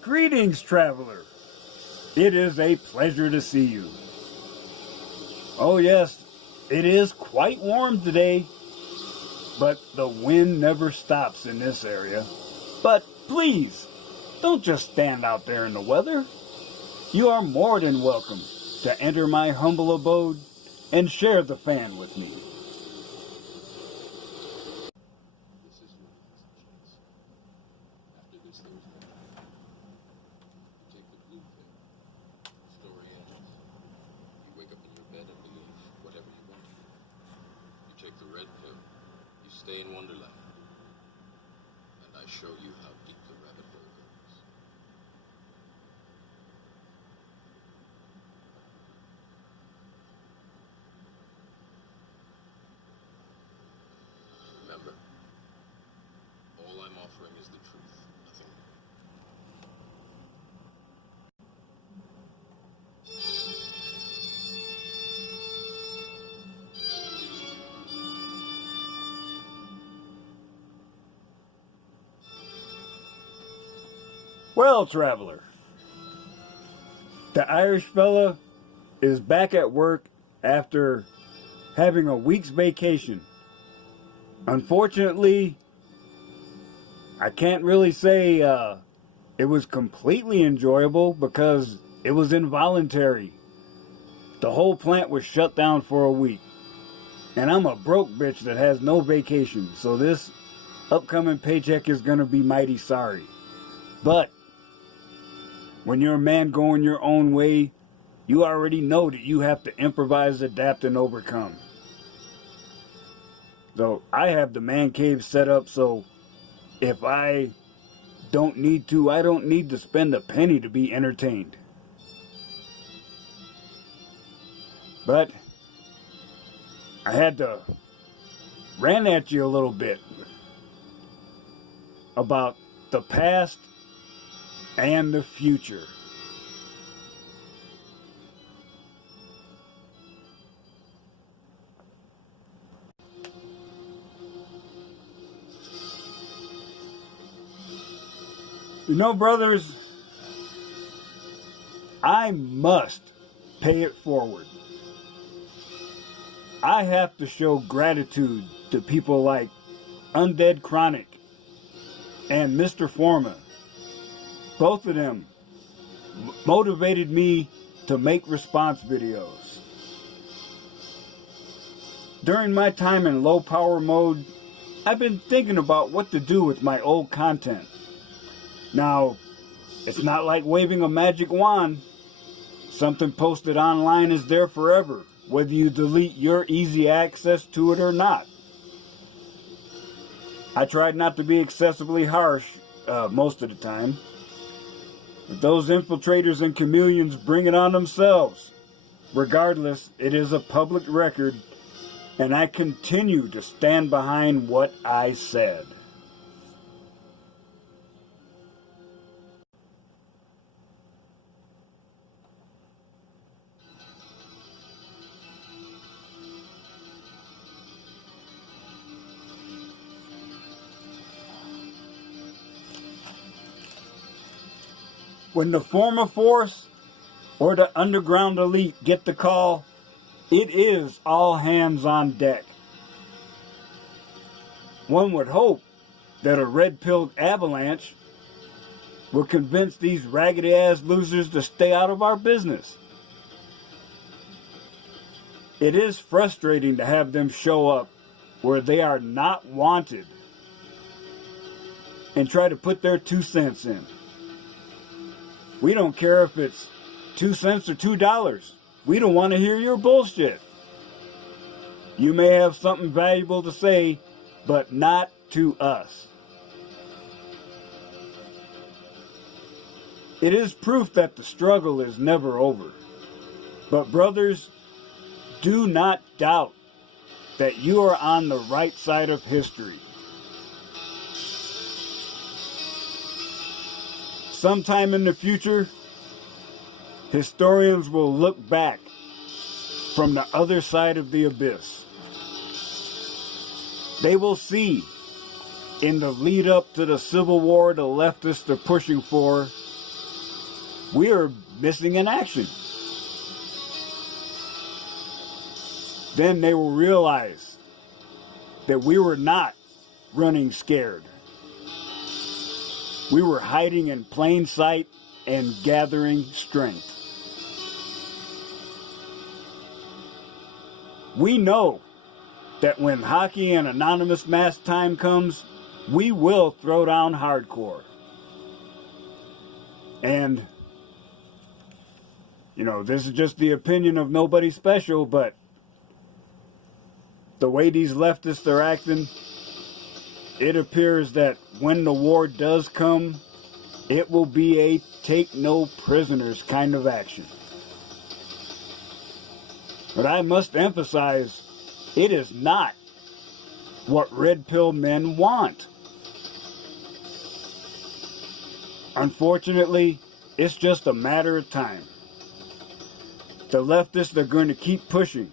Greetings, traveler. It is a pleasure to see you. Oh yes, it is quite warm today, but the wind never stops in this area. But please, don't just stand out there in the weather. You are more than welcome to enter my humble abode and share the fan with me. This is your last chance. After this, there is no more. You take the blue pill. The story ends. You wake up in your bed and believe whatever you want. You take the red pill. You stay in Wonderland. And I show you how deep the rabbit hole goes. Remember, all I'm offering is the truth, nothing more. Well, traveler, the Irish fella is back at work after having a week's vacation. Unfortunately, I can't really say it was completely enjoyable because it was involuntary. The whole plant was shut down for a week. And I'm a broke bitch that has no vacation, so this upcoming paycheck is gonna be mighty sorry. But when you're a man going your own way, you already know that you have to improvise, adapt, and overcome. So I have the man cave set up so if I don't need to spend a penny to be entertained. But I had to rant at you a little bit about the past and the future. You know, brothers, I must pay it forward. I have to show gratitude to people like Undead Chronic and Mr. Forma. Both of them motivated me to make response videos. During my time in low power mode, I've been thinking about what to do with my old content. Now, it's not like waving a magic wand. Something posted online is there forever, whether you delete your easy access to it or not. I tried not to be excessively harsh most of the time. But those infiltrators and chameleons bring it on themselves. Regardless, it is a public record, and I continue to stand behind what I said. When the former force or the underground elite get the call, it is all hands on deck. One would hope that a red-pilled avalanche will convince these raggedy-ass losers to stay out of our business. It is frustrating to have them show up where they are not wanted and try to put their 2 cents in. We don't care if it's 2 cents or $2. We don't want to hear your bullshit. You may have something valuable to say, but not to us. It is proof that the struggle is never over. But brothers, do not doubt that you are on the right side of history. Sometime in the future, historians will look back from the other side of the abyss. They will see in the lead up to the Civil War the leftists are pushing for, we are missing in action. Then they will realize that we were not running scared. We were hiding in plain sight and gathering strength. We know that when hockey and anonymous mass time comes, we will throw down hardcore. And, you know, this is just the opinion of nobody special, but the way these leftists are acting, it appears that when the war does come, it will be a take no prisoners kind of action. But I must emphasize, it is not what red pill men want. Unfortunately, it's just a matter of time. The leftists are going to keep pushing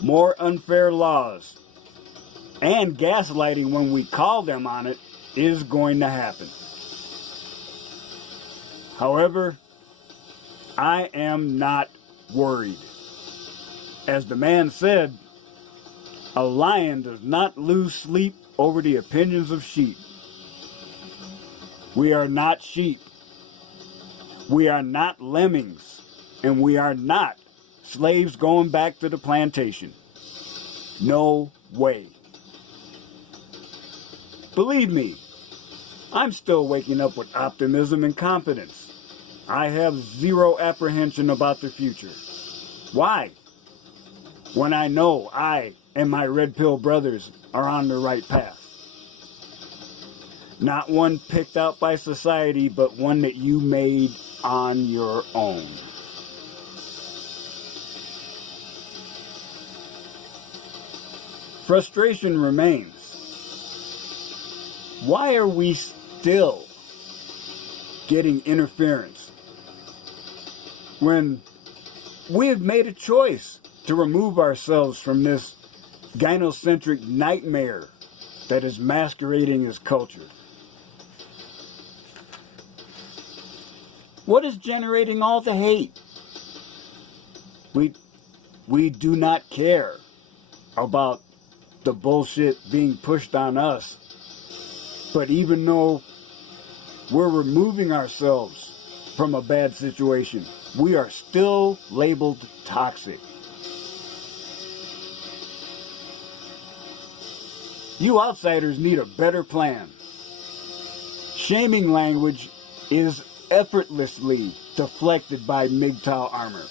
more unfair laws, and gaslighting when we call them on it is going to happen. However, I am not worried. As the man said, a lion does not lose sleep over the opinions of sheep. We are not sheep. We are not lemmings. And we are not slaves going back to the plantation. No way. Believe me, I'm still waking up with optimism and confidence. I have zero apprehension about the future. Why? When I know I and my red pill brothers are on the right path. Not one picked out by society, but one that you made on your own. Frustration remains. Why are we still getting interference when we have made a choice to remove ourselves from this gynocentric nightmare that is masquerading as culture? What is generating all the hate? We do not care about the bullshit being pushed on us. But even though we're removing ourselves from a bad situation, we are still labeled toxic. You outsiders need a better plan. Shaming language is effortlessly deflected by MGTOW armor.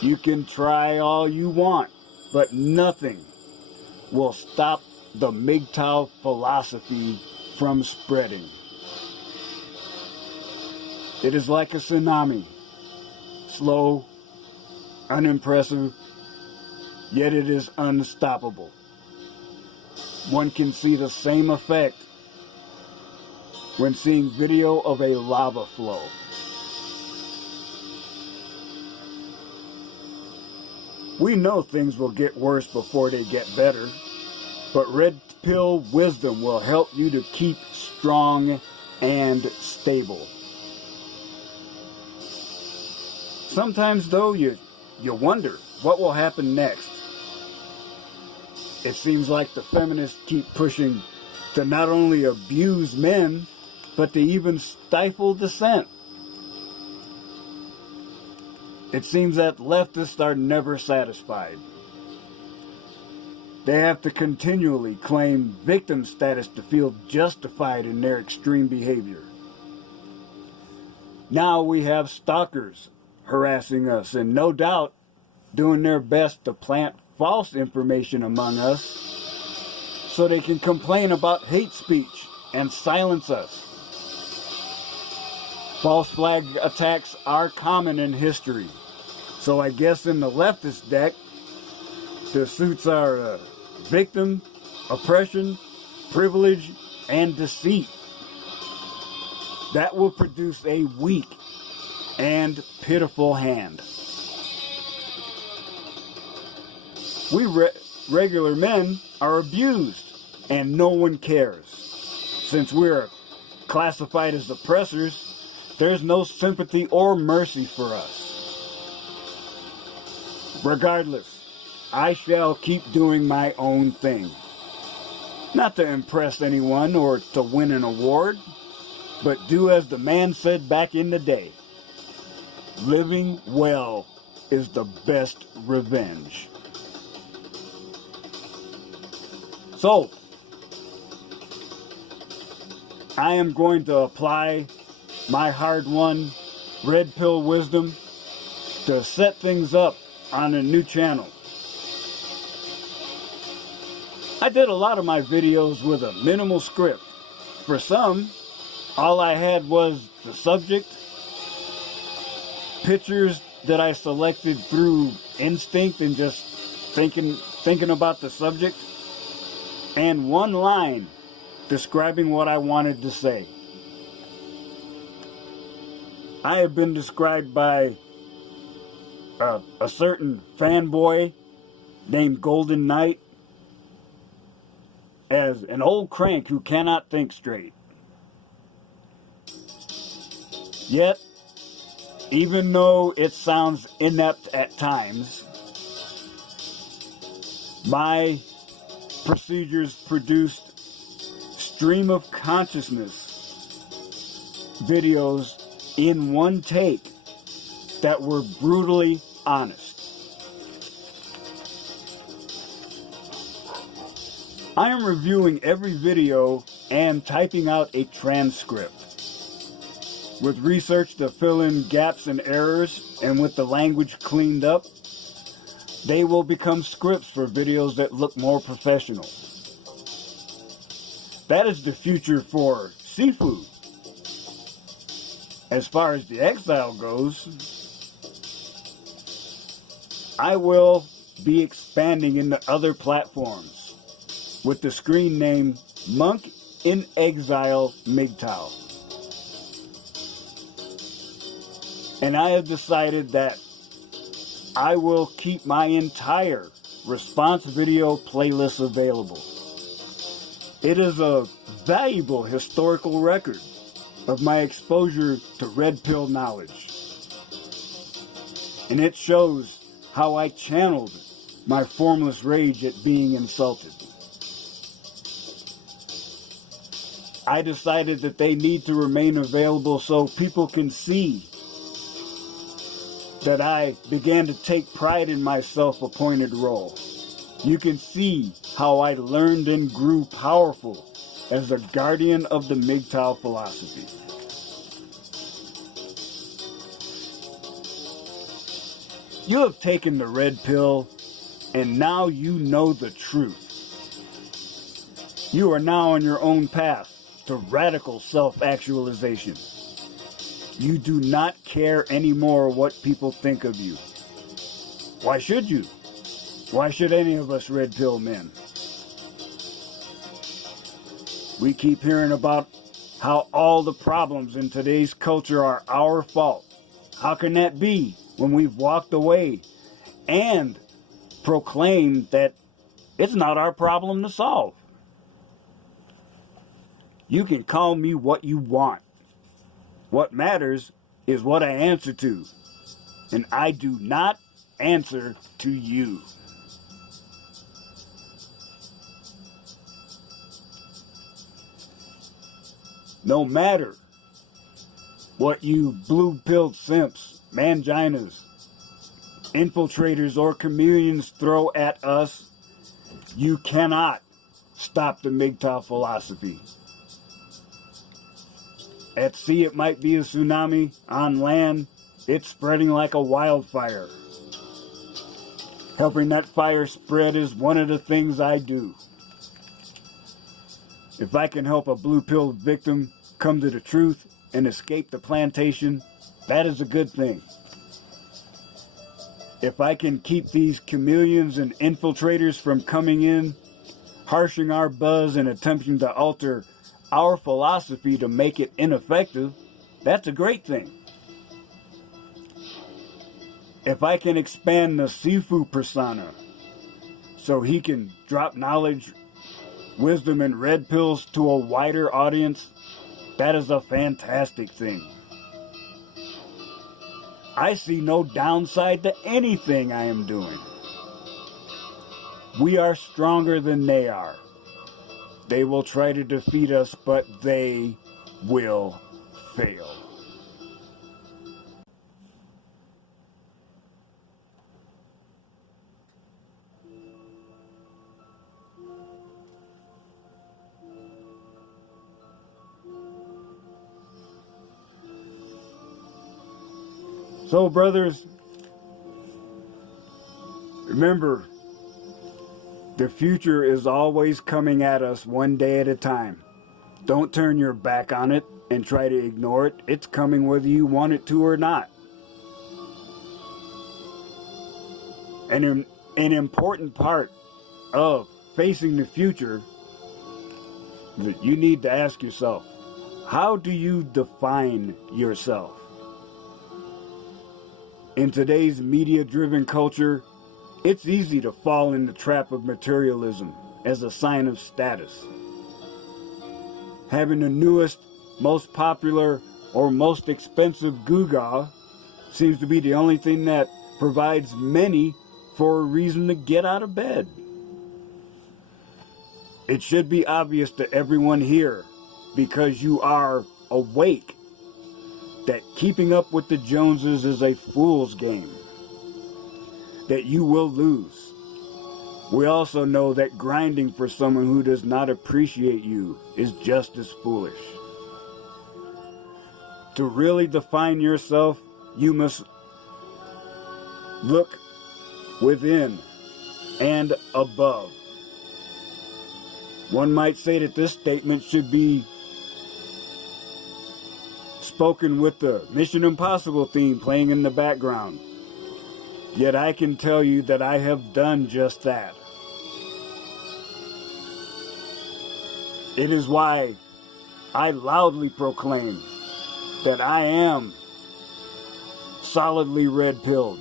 You can try all you want, but nothing will stop the MGTOW philosophy from spreading. It is like a tsunami, slow, unimpressive, yet it is unstoppable. One can see the same effect when seeing video of a lava flow. We know things will get worse before they get better, but red pill wisdom will help you to keep strong and stable. Sometimes though, you wonder what will happen next. It seems like the feminists keep pushing to not only abuse men, but to even stifle dissent. It seems that leftists are never satisfied. They have to continually claim victim status to feel justified in their extreme behavior. Now we have stalkers harassing us and no doubt doing their best to plant false information among us so they can complain about hate speech and silence us. False flag attacks are common in history. So I guess in the leftist deck, the suits are victim, oppression, privilege, and deceit. That will produce a weak and pitiful hand. regular men are abused, and no one cares. Since we're classified as oppressors, there's no sympathy or mercy for us. Regardless, I shall keep doing my own thing. Not to impress anyone or to win an award, but do as the man said back in the day. Living well is the best revenge. So, I am going to apply my hard-won red pill wisdom to set things up on a new channel. I did a lot of my videos with a minimal script. For some, all I had was the subject, pictures that I selected through instinct and just thinking about the subject, and one line describing what I wanted to say. I have been described by a certain fanboy named Golden Knight as an old crank who cannot think straight. Yet, even though it sounds inept at times, my procedures produced stream of consciousness videos in one take that were brutally honest. I am reviewing every video and typing out a transcript. With research to fill in gaps and errors, and with the language cleaned up, they will become scripts for videos that look more professional. That is the future for seafood. As far as the exile goes, I will be expanding into other platforms with the screen name Monk in Exile MGTOW. And I have decided that I will keep my entire response video playlist available. It is a valuable historical record of my exposure to red pill knowledge. And it shows how I channeled my formless rage at being insulted. I decided that they need to remain available so people can see that I began to take pride in my self-appointed role. You can see how I learned and grew powerful as a guardian of the MGTOW philosophy. You have taken the red pill, and now you know the truth. You are now on your own path to radical self-actualization. You do not care anymore what people think of you. Why should you? Why should any of us red pill men? We keep hearing about how all the problems in today's culture are our fault. How can that be when we've walked away and proclaimed that it's not our problem to solve? You can call me what you want. What matters is what I answer to, and I do not answer to you. No matter what you blue-pilled simps, manginas, infiltrators, or chameleons throw at us, you cannot stop the MGTOW philosophy. At sea, it might be a tsunami. On land, it's spreading like a wildfire. Helping that fire spread is one of the things I do. If I can help a blue-pilled victim come to the truth and escape the plantation, that is a good thing. If I can keep these chameleons and infiltrators from coming in, harshing our buzz and attempting to alter our philosophy to make it ineffective, that's a great thing. If I can expand the Sifu persona so he can drop knowledge, wisdom, and red pills to a wider audience, that is a fantastic thing. I see no downside to anything I am doing. We are stronger than they are. They will try to defeat us, but they will fail. So, brothers, remember, the future is always coming at us one day at a time. Don't turn your back on it and try to ignore it. It's coming whether you want it to or not. And an important part of facing the future is that you need to ask yourself, how do you define yourself? In today's media-driven culture, it's easy to fall in the trap of materialism as a sign of status. Having the newest, most popular, or most expensive gewgaw seems to be the only thing that provides many for a reason to get out of bed. It should be obvious to everyone here, because you are awake, that keeping up with the Joneses is a fool's game, that you will lose. We also know that grinding for someone who does not appreciate you is just as foolish. To really define yourself, you must look within and above. One might say that this statement should be spoken with the Mission Impossible theme playing in the background. Yet I can tell you that I have done just that. It is why I loudly proclaim that I am solidly red-pilled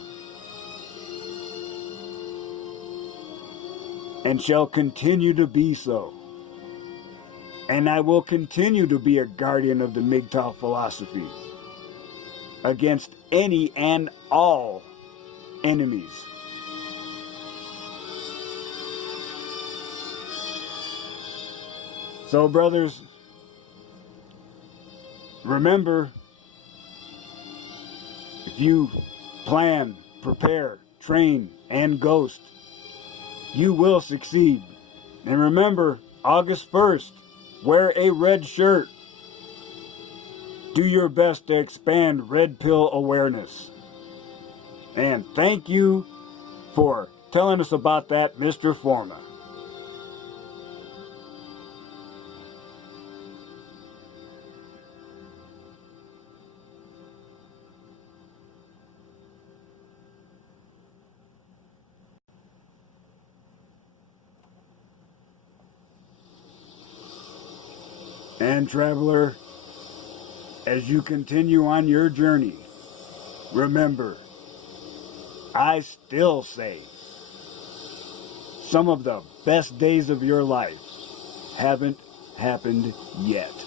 and shall continue to be so. And I will continue to be a guardian of the MGTOW philosophy against any and all enemies. So, brothers, remember, if you plan, prepare, train, and ghost, you will succeed. And remember, August 1st, wear a red shirt. Do your best to expand red pill awareness. And thank you for telling us about that, Mr. Forma. And traveler, as you continue on your journey, remember, I still say, some of the best days of your life haven't happened yet.